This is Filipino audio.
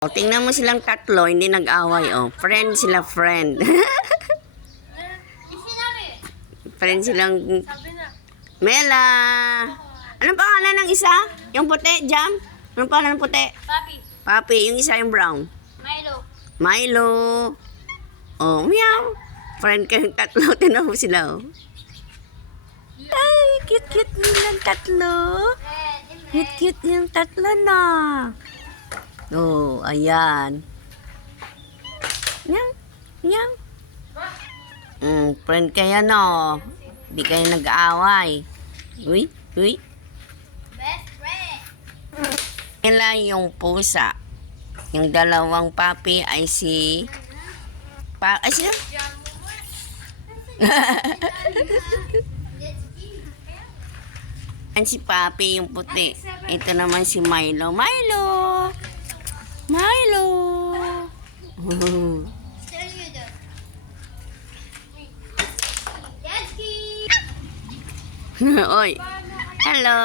O, tingnan mo silang tatlo, hindi nag-away. Oh, friend sila, friend. Friend silang... Mela! Anong pangalan ng isa? Yung puti, Jam? Anong pangalan ng puti? Papi. Papi, yung isa yung brown. Milo. Milo. Oh, meow. Friend kayong tatlo, tinan mo sila, oh. Ay, cute-cute nilang tatlo. Cute-cute yung tatlo na. Oh, ayan. Yang, yang. Friend kayo, no? Di kayo nag-aaway. Uy, uy. Best friend. Ila yung pusa. Yung dalawang papi ay si... Ay, sino? Ang si papi yung puti. Ito naman si Milo. Milo! Milo! Oy. Hello.